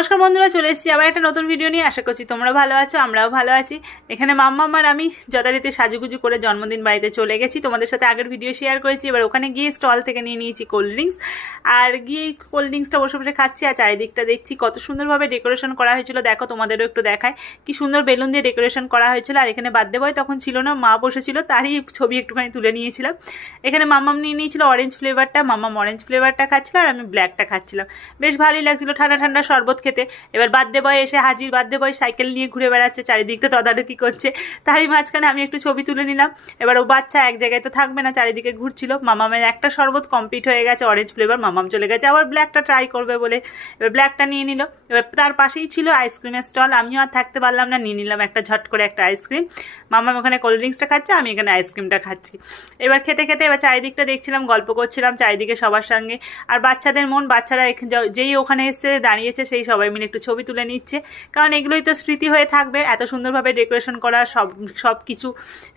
নমস্কার বন্ধুরা, চলে এসেছি আবার একটা নতুন ভিডিও নিয়ে। আশা করছি তোমরা ভালো আছো, আমরাও ভালো আছি। এখানে মাম্মাম আর আমি যথারীতি সাজুগুজু করে জন্মদিন বাড়িতে চলে গেছি। তোমাদের সাথে আগের ভিডিও শেয়ার করেছি। এবার ওখানে গিয়ে স্টল থেকে নিয়ে নিয়েছি কোল্ড ড্রিঙ্কস, আর গিয়ে কোল্ড ড্রিঙ্কসটা বসে বসে খাচ্ছি। আর চারিদিকটা দেখছি কত সুন্দরভাবে ডেকোরেশন করা হয়েছিল। দেখো, তোমাদেরও একটু দেখায় কি সুন্দর বেলুন দিয়ে ডেকোরেশন করা হয়েছিল। আর এখানে বার্থডে বয় তখন ছিল না, মা বসেছিল, তারই ছবি একটুখানি তুলে নিয়েছিলাম। এখানে মাম্মাম নিয়ে নিয়েছিল অরেঞ্জ ফ্লেভারটা, মাম্মাম অরেঞ্জ ফ্লেভারটা খাচ্ছিল আর আমি ব্ল্যাকটা খাচ্ছিলাম। বেশ ভালোই লাগছিল ঠান্ডা ঠান্ডা শরবত খেতে। এবার বার্থডে বয় এসে হাজির। বার্থডে বয় সাইকেল নিয়ে ঘুরে বেড়াচ্ছে, চারিদিকটা তদারকি করছে। তারই মাঝখানে আমি একটু ছবি তুলে নিলাম। এবার ও বাচ্চা এক জায়গায় তো থাকবে না, চারিদিকে ঘুরছিল। মামামের একটা শরবত কমপ্লিট হয়ে গেছে অরেঞ্জ ফ্লেভার, মামাম চলে গেছে আবার ব্ল্যাকটা ট্রাই করবে বলে। এবার ব্ল্যাকটা নিয়ে নিল। এবার তার পাশেই ছিল আইসক্রিমের স্টল, আমিও আর থাকতে পারলাম না, নিয়ে নিলাম একটা ঝট করে একটা আইসক্রিম। মামাম ওখানে কোল্ড ড্রিঙ্কসটা খাচ্ছে, আমি এখানে আইসক্রিমটা খাচ্ছি। এবার খেতে খেতে এবার চারিদিকটা দেখছিলাম, গল্প করছিলাম চারিদিকে সবার সঙ্গে। আর বাচ্চাদের মন, বাচ্চারা যেই ওখানে এসে দাঁড়িয়েছে সেই সবাই মিলে একটু ছবি তুলে নিচ্ছে, কারণ এগুলোই তো স্মৃতি হয়ে থাকবে। এত সুন্দরভাবে ডেকোরেশন করা সব কিছু,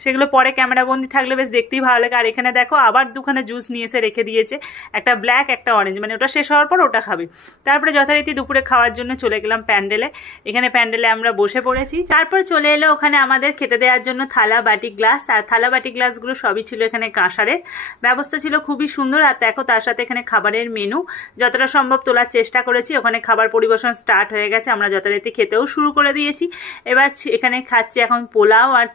সেগুলো পরে ক্যামেরাবন্দি থাকলে বেশ দেখতেই ভালো লাগে। আর এখানে দেখো আবার দুখানে জুস নিয়ে এসে রেখে দিয়েছে, একটা ব্ল্যাক একটা অরেঞ্জ, মানে ওটা শেষ হওয়ার পর ওটা খাবে। তারপরে যথারীতি দুপুরে খাওয়ার জন্য চলে গেলাম প্যান্ডেলে। এখানে প্যান্ডেলে আমরা বসে পড়েছি। তারপর চলে এলো ওখানে আমাদের খেতে দেওয়ার জন্য থালা বাটি গ্লাস, আর থালা বাটি গ্লাসগুলো সবই ছিল এখানে কাঁসারের। ব্যবস্থা ছিল খুবই সুন্দর। আর দেখো তার সাথে এখানে খাবারের মেনু যতটা সম্ভব তোলার চেষ্টা করেছি। ওখানে খাবার পরিবেশন স্টার্ট হয়ে গেছে, আমরা যথারীতি খেতেও শুরু করে দিয়েছি। এবার এখানে খাচ্ছি এখন পোলাও আর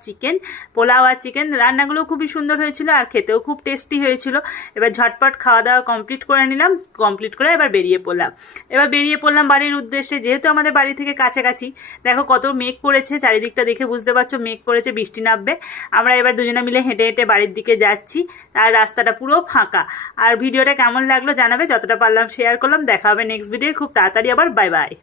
চিকেন। রান্নাগুলো খুবই সুন্দর হয়েছিল আর খেতেও খুব টেস্টি হয়েছিল। এবার ঝটপট খাওয়া দাওয়া কমপ্লিট করে নিলাম, কমপ্লিট করে এবার বেরিয়ে পড়লাম বাড়ির উদ্দেশ্যে। যেহেতু আমাদের বাড়ি থেকে কাছাকাছি, দেখো কত মেঘ করেছে, চারিদিকটা দেখে বুঝতে পারছো মেঘ করেছে, বৃষ্টি নামবে। আমরা এবার দুজনে মিলে হেঁটে হেঁটে বাড়ির দিকে যাচ্ছি, আর রাস্তাটা পুরো ফাঁকা। আর ভিডিওটা কেমন লাগলো জানাবে, যতটা পারলাম শেয়ার করলাম। দেখা হবে নেক্সট ভিডিও খুব তাড়াতাড়ি আবার। Bye bye.